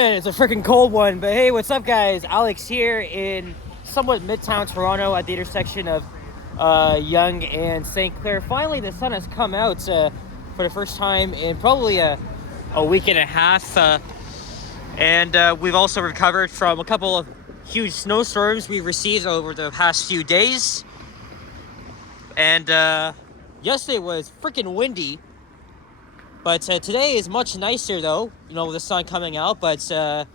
man, it's a freaking cold one. But hey, what's up, guys? Alex here in somewhat midtown Toronto at the intersection of Yonge and St. Clair. Finally, the sun has come out for the first time in probably a week and a half. And we've also recovered from a couple of huge snowstorms we've received over the past few days. And yesterday was freaking windy. But today is much nicer, though, you know, with the sun coming out. But it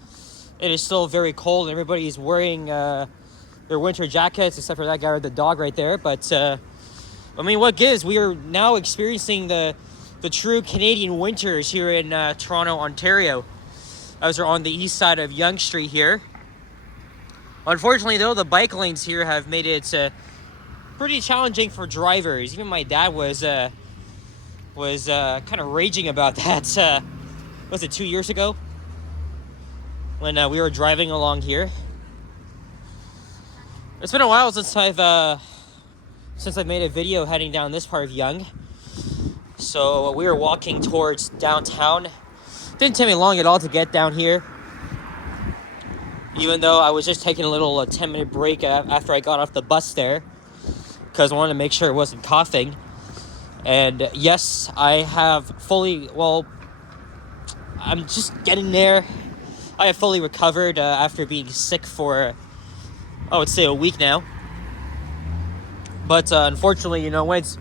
is still very cold. Everybody's wearing their winter jackets, except for that guy with the dog right there. But, I mean, what gives? We are now experiencing the true Canadian winters here in Toronto, Ontario. As we're on the east side of Yonge Street here. Unfortunately, though, the bike lanes here have made it pretty challenging for drivers. Even my dad was kind of raging about that. Was it 2 years ago when we were driving along here? It's been a while since I've made a video heading down this part of Yonge. So we were walking towards downtown. Didn't take me long at all to get down here, even though I was just taking a little 10-minute break after I got off the bus there, because I wanted to make sure it wasn't coughing. And yes, I have I'm just getting there. I have fully recovered after being sick for, I would say, a week now. But unfortunately, you know, when it's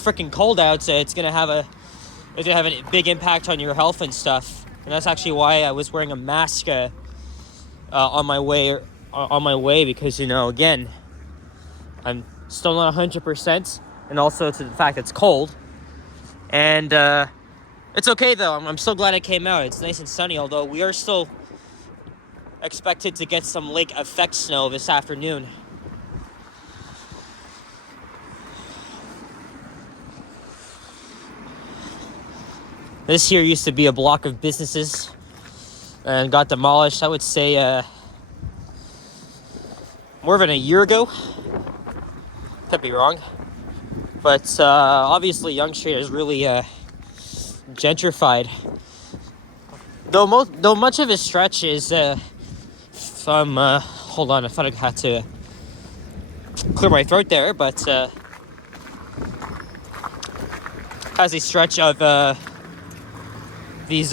freaking cold out, it's gonna have a big impact on your health and stuff. And that's actually why I was wearing a mask on my way, because, you know, again, I'm still not 100%. And also to the fact it's cold. And it's okay, though. I'm so glad it came out. It's nice and sunny, although we are still expected to get some lake effect snow this afternoon. This here used to be a block of businesses and got demolished, I would say, more than a year ago. Could be wrong. But obviously, Yonge Street is really gentrified. Though much of its stretch is from... hold on, I thought I had to clear my throat there. But has a stretch of these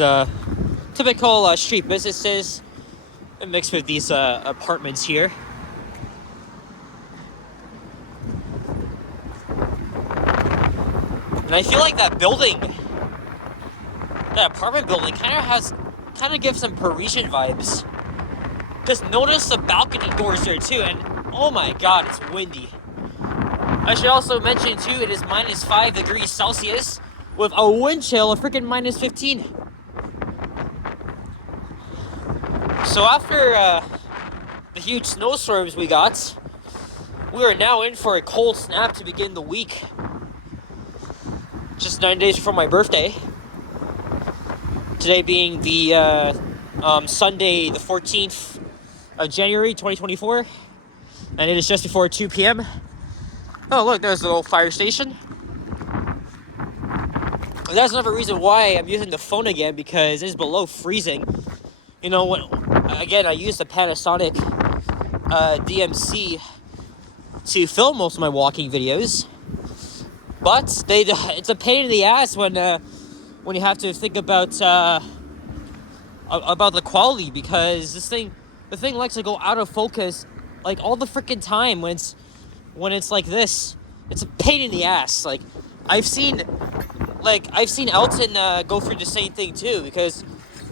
typical street businesses mixed with these apartments here. And I feel like that apartment building kind of gives some Parisian vibes. Just notice the balcony doors there too, and oh my god, it's windy. I should also mention too, it is -5 degrees Celsius with a wind chill of freaking -15. So after the huge snowstorms we got, we are now in for a cold snap to begin the week. Just 9 days before my birthday. Today being the Sunday, the 14th of January, 2024. And it is just before 2 p.m. Oh, look, there's a little fire station. And that's another reason why I'm using the phone again, because it's below freezing. You know, I use the Panasonic DMC to film most of my walking videos. But it's a pain in the ass when you have to think about the quality, because the thing likes to go out of focus like all the freaking time when it's like this. It's a pain in the ass. Like I've seen Elton go through the same thing too, because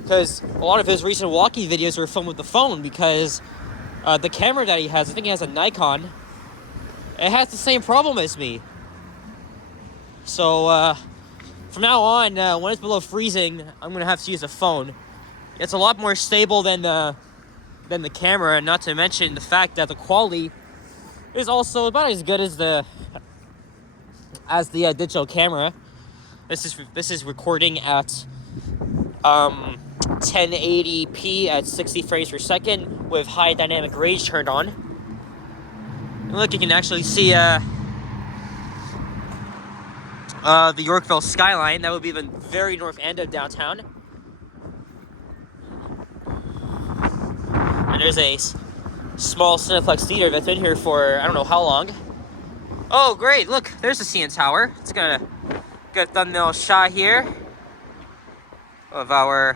a lot of his recent walking videos were filmed with the phone, because the camera that he has, I think he has a Nikon, it has the same problem as me. So, from now on, when it's below freezing, I'm going to have to use a phone. It's a lot more stable than the camera, and not to mention the fact that the quality is also about as good as the digital camera. This is recording at 1080p at 60 frames per second with high dynamic range turned on. And look, you can actually see the Yorkville skyline. That would be the very north end of downtown. And there's a small Cineplex theater that's been here for I don't know how long. Oh, great! Look, there's the CN Tower. It's gonna get a thumbnail shot here of our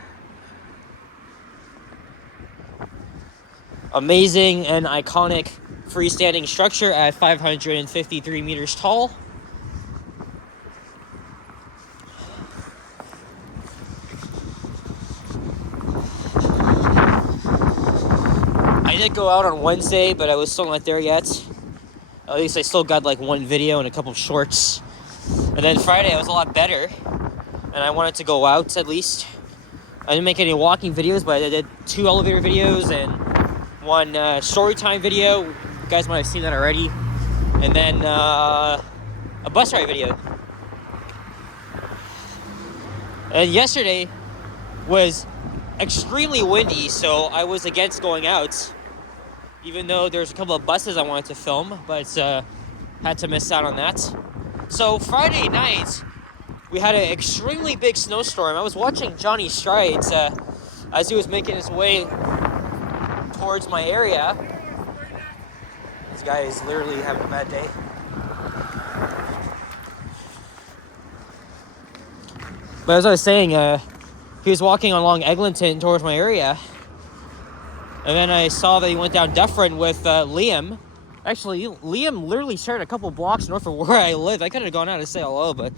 amazing and iconic freestanding structure at 553 meters tall. I did go out on Wednesday, but I was still not there yet. At least I still got like one video and a couple of shorts. And then Friday I was a lot better, and I wanted to go out at least. I didn't make any walking videos, but I did 2 elevator videos and 1 story time video. You guys might have seen that already. And then a bus ride video. And yesterday was extremely windy, so I was against going out. Even though there's a couple of buses I wanted to film, but had to miss out on that. So Friday night, we had an extremely big snowstorm. I was watching Johnny Strides as he was making his way towards my area. This guy is literally having a bad day. But as I was saying, he was walking along Eglinton towards my area. And then I saw that he went down Dufferin with Liam. Actually, Liam literally started a couple blocks north of where I live. I could have gone out to say hello, but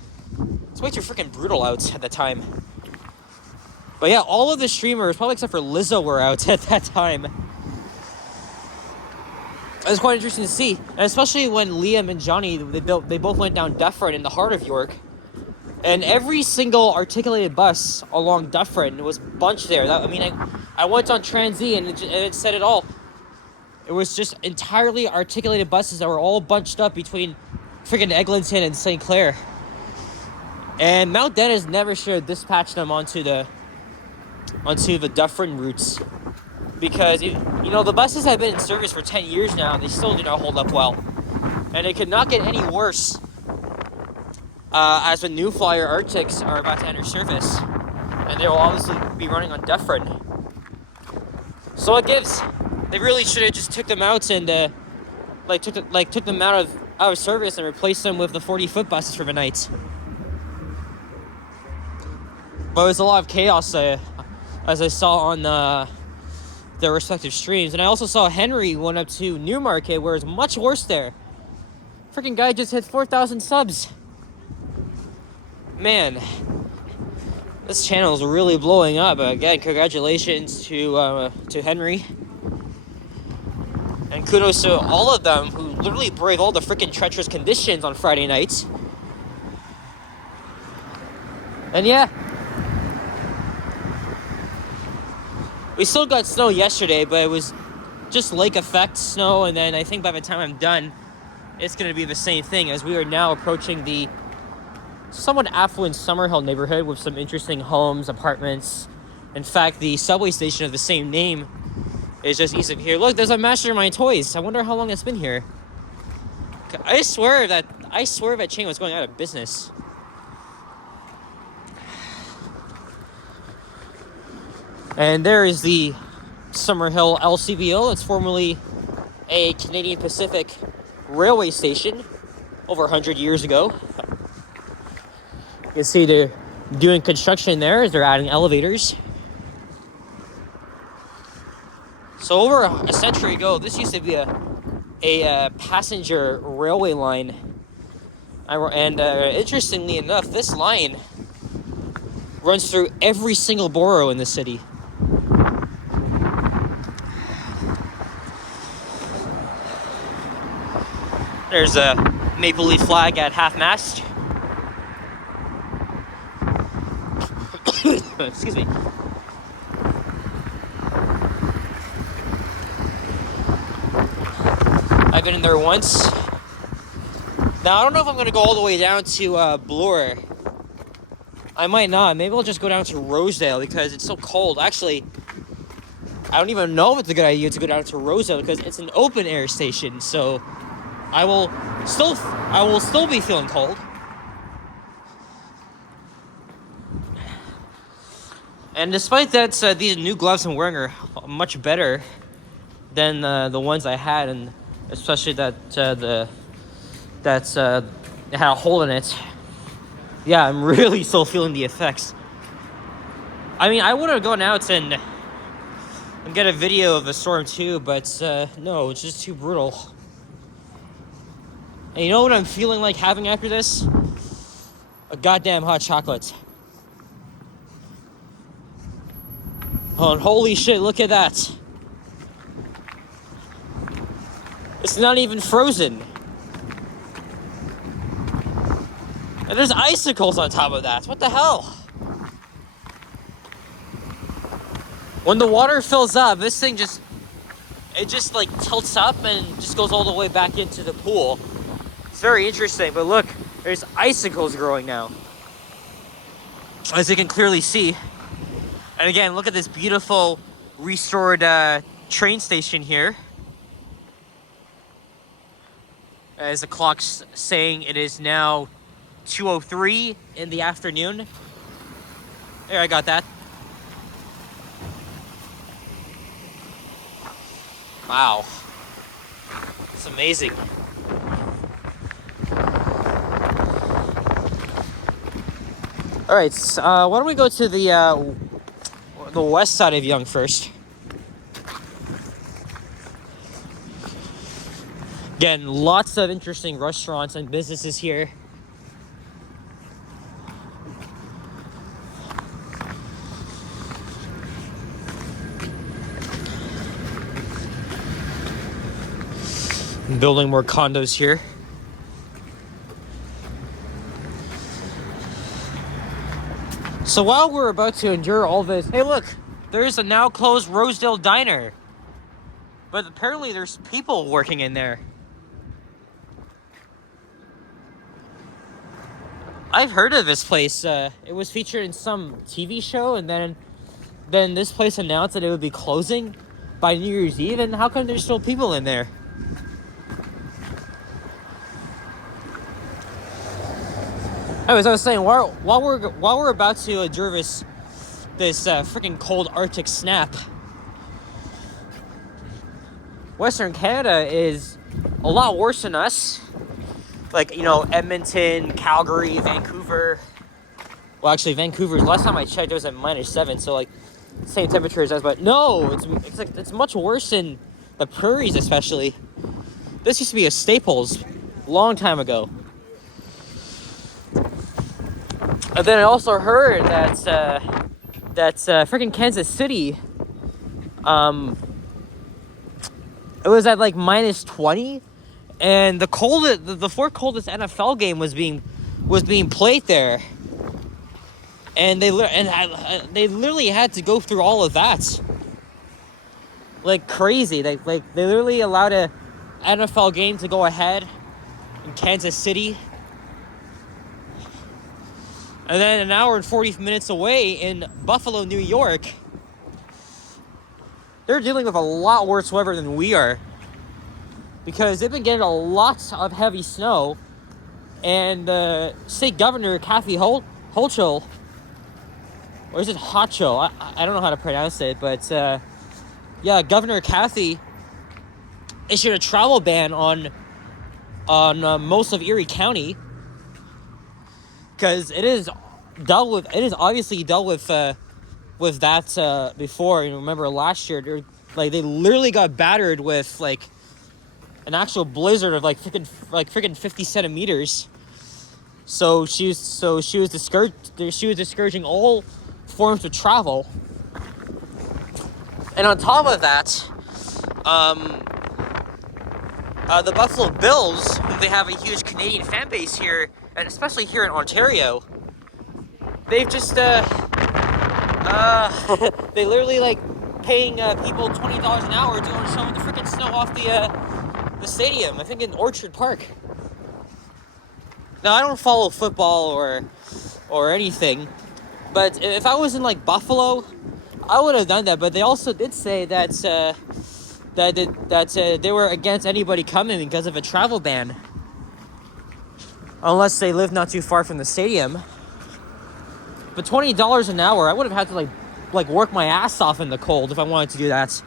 it's way too freaking brutal out at the time. But yeah, all of the streamers, probably except for Lizzo, were out at that time. It was quite interesting to see. And especially when Liam and Johnny, they both went down Dufferin in the heart of York. And every single articulated bus along Dufferin was bunched there. I went on Transy and it said it all. It was just entirely articulated buses that were all bunched up between freaking Eglinton and St. Clair. And Mount Dennis never should dispatch them onto the Dufferin routes. Because, the buses have been in service for 10 years now and they still do not hold up well. And it could not get any worse as the New Flyer Arctics are about to enter service. And they will obviously be running on Dufferin. So it gives. They really should have just took them out and took them out of service and replaced them with the 40-foot buses for the night. But it was a lot of chaos as I saw on their respective streams. And I also saw Henry went up to Newmarket, where it's much worse there. Freaking guy just hit 4,000 subs. Man, this channel is really blowing up. Again, congratulations to Henry. And kudos to all of them who literally braved all the freaking treacherous conditions on Friday nights. And yeah, we still got snow yesterday, but it was just lake effect snow. And then I think by the time I'm done, it's going to be the same thing, as we are now approaching the somewhat affluent Summerhill neighborhood with some interesting homes, apartments. In fact, the subway station of the same name is just east of here. Look, there's a Mastermind Toys. I wonder how long it's been here. I swear that chain was going out of business. And there is the Summerhill LCBO. It's formerly a Canadian Pacific railway station over 100 years ago. You can see they're doing construction there as they're adding elevators. So over a century ago, this used to be a passenger railway line. And interestingly enough, this line runs through every single borough in the city. There's a maple leaf flag at half-mast. Excuse me. I've been in there once. Now, I don't know if I'm going to go all the way down to Bloor. I might not. Maybe I'll just go down to Rosedale because it's so cold. Actually, I don't even know if it's a good idea to go down to Rosedale because it's an open-air station, so I will still be feeling cold. And despite that, these new gloves I'm wearing are much better than the ones I had, and especially that it had a hole in it. Yeah, I'm really still feeling the effects. I mean, I would have gone out and get a video of the storm too, but no, it's just too brutal. And you know what I'm feeling like having after this? A goddamn hot chocolate. Oh, and holy shit, look at that. It's not even frozen. And there's icicles on top of that. What the hell? When the water fills up, this thing just like tilts up and just goes all the way back into the pool. It's very interesting, but look, there's icicles growing now, as you can clearly see. And again, look at this beautiful restored train station here. As the clock's saying it is now 2:03 in the afternoon. There, I got that. Wow. It's amazing. Alright, why don't we go to the west side of Yonge first. Again, lots of interesting restaurants and businesses here. Building more condos here. So while we're about to endure all this, hey look, there's a now closed Rosedale Diner. But apparently there's people working in there. I've heard of this place. It was featured in some TV show, and then this place announced that it would be closing by New Year's Eve, and how come there's still people in there? Anyways, I was saying, while we're about to endure this freaking cold Arctic snap, Western Canada is a lot worse than us. Like, you know, Edmonton, Calgary, Vancouver. Well, actually, Vancouver, last time I checked, it was at -7, so like same temperature as us. But no, it's much worse in the prairies, especially. This used to be a Staples long time ago. And then I also heard that freaking Kansas City, it was at like -20, and the fourth coldest NFL game was being played there, and they literally had to go through all of that, like crazy. They literally allowed a NFL game to go ahead in Kansas City. And then an hour and 40 minutes away in Buffalo, New York, they're dealing with a lot worse weather than we are, because they've been getting a lot of heavy snow. And State Governor Kathy Hochul, or is it Hochul? I don't know how to pronounce it, but yeah, Governor Kathy issued a travel ban on most of Erie County. Because it is obviously dealt with that before. You know, remember last year, they literally got battered with like an actual blizzard of like freaking 50 centimeters. So she was discouraging all forms of travel. And on top of that, the Buffalo Bills, who they have a huge Canadian fan base here, and especially here in Ontario, they've just they literally like paying people $20 an hour to go and shovel the freaking snow off the stadium. I think in Orchard Park. Now I don't follow football or anything, but if I was in like Buffalo, I would have done that. But they also did say that they were against anybody coming because of a travel ban, unless they live not too far from the stadium. But $20 an hour, I would have had to like work my ass off in the cold if I wanted to do that.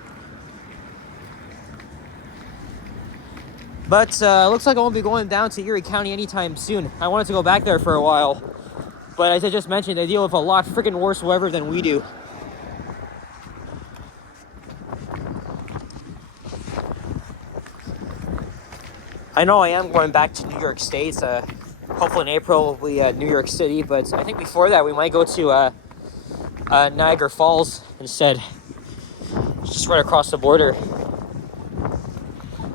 But looks like I won't be going down to Erie County anytime soon. I wanted to go back there for a while, but as I just mentioned, they deal with a lot freaking worse weather than we do. I know I am going back to New York State. Hopefully in April will be New York City, but I think before that we might go to Niagara Falls instead. Just right across the border.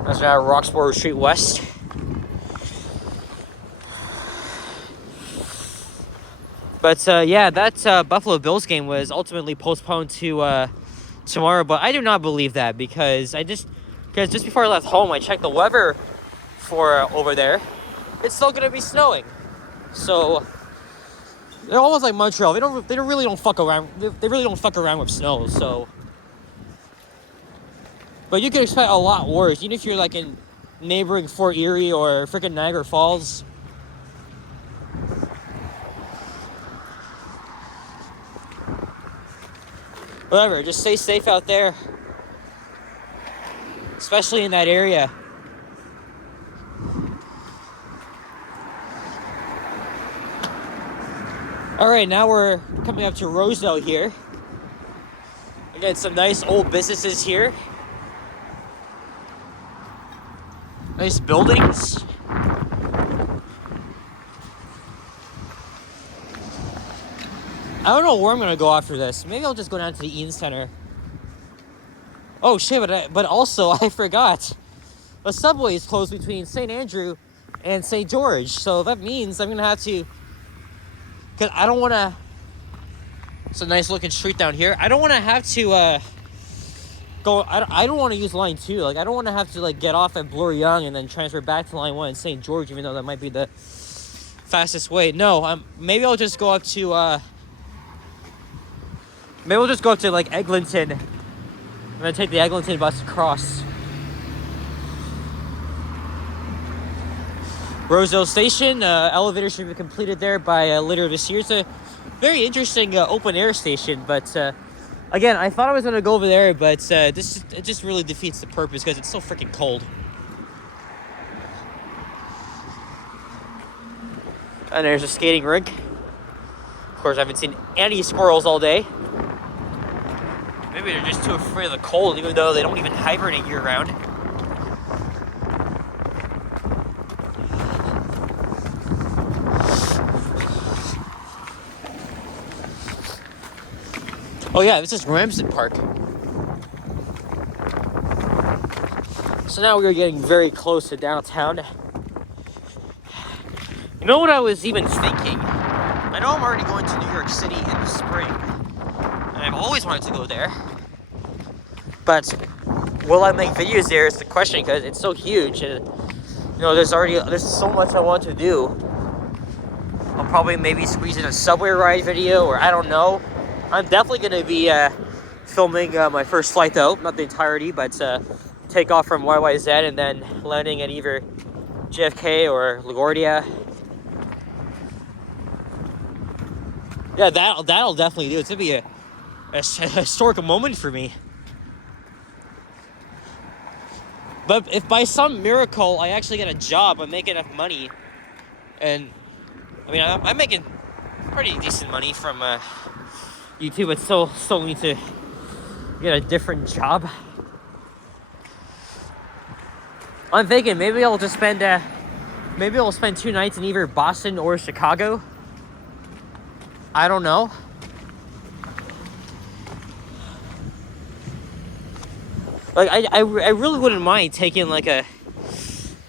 That's now Roxborough Street West. But yeah, that Buffalo Bills game was ultimately postponed to tomorrow. But I do not believe that because just before I left home, I checked the weather for over there. It's still gonna be snowing. So they're almost like Montreal. They really don't fuck around. They really don't fuck around with snow. So, but you can expect a lot worse, even if you're like in neighboring Fort Erie or freaking Niagara Falls. Whatever, just stay safe out there, especially in that area. All right, now we're coming up to Rosedale here. Again, some nice old businesses here. Nice buildings. I don't know where I'm gonna go after this. Maybe I'll just go down to the Eaton Center. Oh shit, but also I forgot. The subway is closed between St. Andrew and St. George. So that means I'm gonna have to, cause I don't wanna, it's a nice looking street down here. I don't wanna have to go, I don't wanna use line 2. Like I don't wanna have to like get off at Bloor Yonge and then transfer back to line 1 in St. George, even though that might be the fastest way. No, maybe I'll just go up to, maybe we'll just go up to like Eglinton and then take the Eglinton bus across. Rosedale Station, elevator should be completed there by later this year. It's a very interesting open air station, but again, I thought I was going to go over there, but it just really defeats the purpose because it's so freaking cold. And there's a skating rink. Of course, I haven't seen any squirrels all day. Maybe they're just too afraid of the cold, even though they don't even hibernate year-round. Oh yeah, this is Ramsden Park. So now we are getting very close to downtown. You know what I was even thinking? I know I'm already going to New York City in the spring. And I've always wanted to go there. But will I make videos there is the question, because it's so huge. And you know, there's so much I want to do. I'll probably maybe squeeze in a subway ride video, or I don't know. I'm definitely going to be filming my first flight though. Not the entirety, but take off from YYZ and then landing at either JFK or LaGuardia. Yeah, that'll definitely do. It's going to be a historic moment for me. But if by some miracle I actually get a job, I make enough money, and I mean I'm making pretty decent money from YouTube, but still need to get a different job. I'm thinking maybe I'll just spend 2 nights in either Boston or Chicago. I don't know. Like I really wouldn't mind taking like a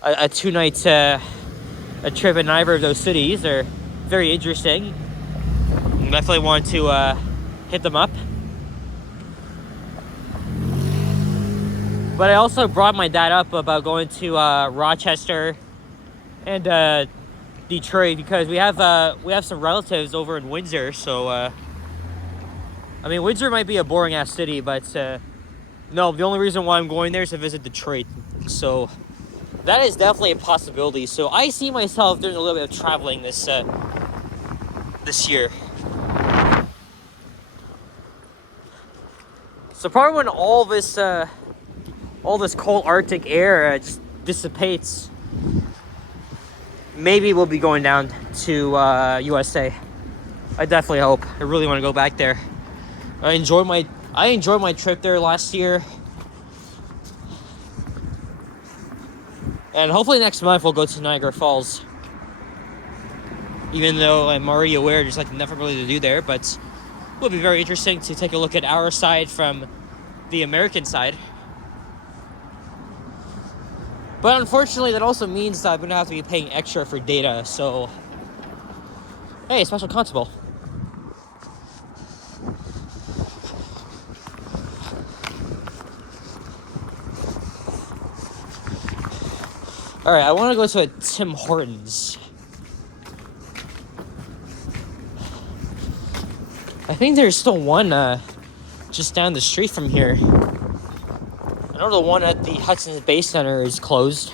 2-night a trip in either of those cities. They're very interesting. Definitely want to hit them up. But I also brought my dad up about going to Rochester and Detroit, because we have some relatives over in Windsor. So I mean, Windsor might be a boring ass city, but no, the only reason why I'm going there is to visit Detroit. So that is definitely a possibility. So I see myself doing a little bit of traveling this year. So probably when all this cold Arctic air just dissipates, maybe we'll be going down to USA. I definitely hope. I really want to go back there. I enjoyed my trip there last year. And hopefully next month we'll go to Niagara Falls. Even though I'm already aware there's like nothing really to do there, but it will be very interesting to take a look at our side from the American side. But unfortunately, that also means that I'm going to have to be paying extra for data, so... Hey, special constable. Alright, I want to go to a Tim Hortons. I think there's still one just down the street from here. I know the one at the Hudson's Bay Center is closed.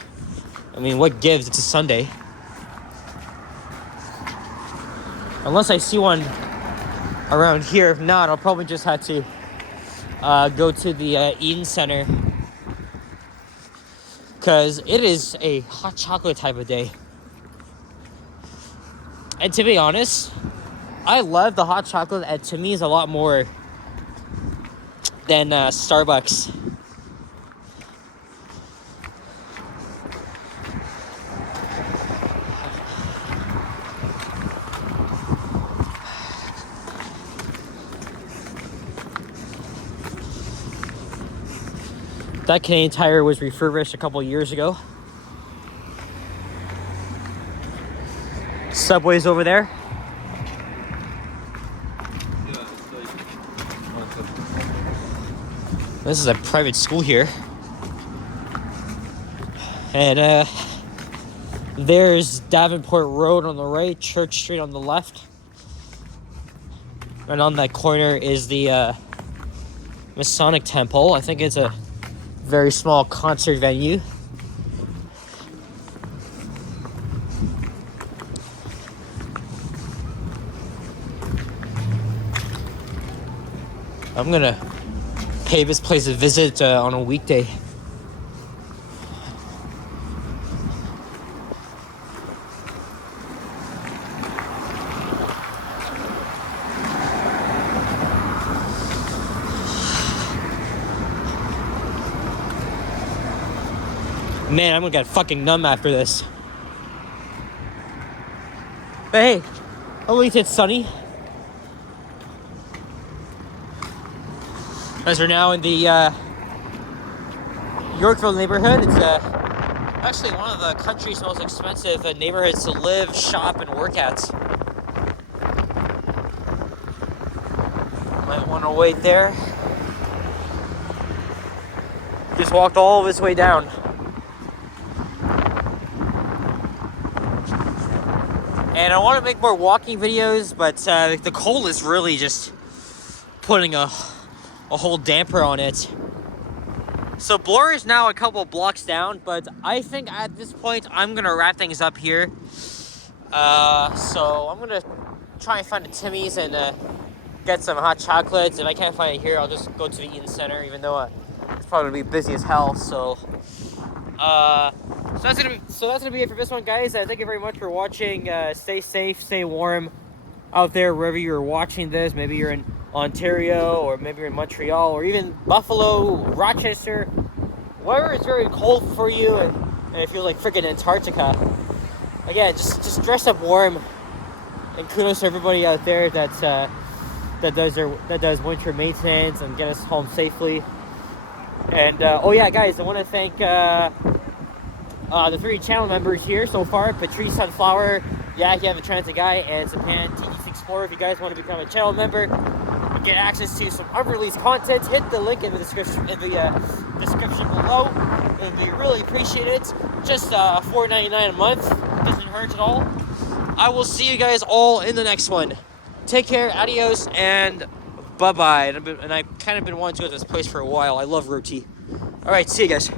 I mean, what gives? It's a Sunday. Unless I see one around here. If not, I'll probably just have to go to the Eden Center. Because it is a hot chocolate type of day. And to be honest, I love the hot chocolate at Timmy's a lot more than Starbucks. That Canadian Tire was refurbished a couple years ago. Subway's over there. This is a private school here. And there's Davenport Road on the right, Church Street on the left. And on that corner is the Masonic Temple. I think it's a very small concert venue. I'm gonna pay this place a visit on a weekday. Man, I'm gonna get fucking numb after this. But hey, at least it's sunny. As we're now in the Yorkville neighborhood. It's actually one of the country's most expensive neighborhoods to live, shop, and work at. Might want to wait there. Just walked all this way down. And I want to make more walking videos, but the cold is really just putting a whole damper on it. So Bloor is now a couple blocks down, but I think at this point I'm gonna wrap things up here. So I'm gonna try and find a Timmy's and get some hot chocolates. If I can't find it here, I'll just go to the Eden Center, even though it's probably gonna be busy as hell. So that's gonna be it for this one, guys. Thank you very much for watching. Stay safe, stay warm out there wherever you're watching this. Maybe you're in Ontario, or maybe you're in Montreal, or even Buffalo, Rochester, wherever it's very cold for you and it feels like freaking Antarctica. Again, just dress up warm, and kudos to everybody out there that does winter maintenance and get us home safely. And oh yeah, guys, I want to thank the 3 channel members here so far: Patrice Sunflower, Yaki I'm a Transit Guy, and Zapan TD64. If you guys want to become a channel member and get access to some unreleased content, hit the link in the description below. It would be really appreciated. Just $4.99 a month, doesn't hurt at all. I will see you guys all in the next one. Take care, adios, and bye-bye. And I've kind of been wanting to go to this place for a while. I love roti. All right, see you guys.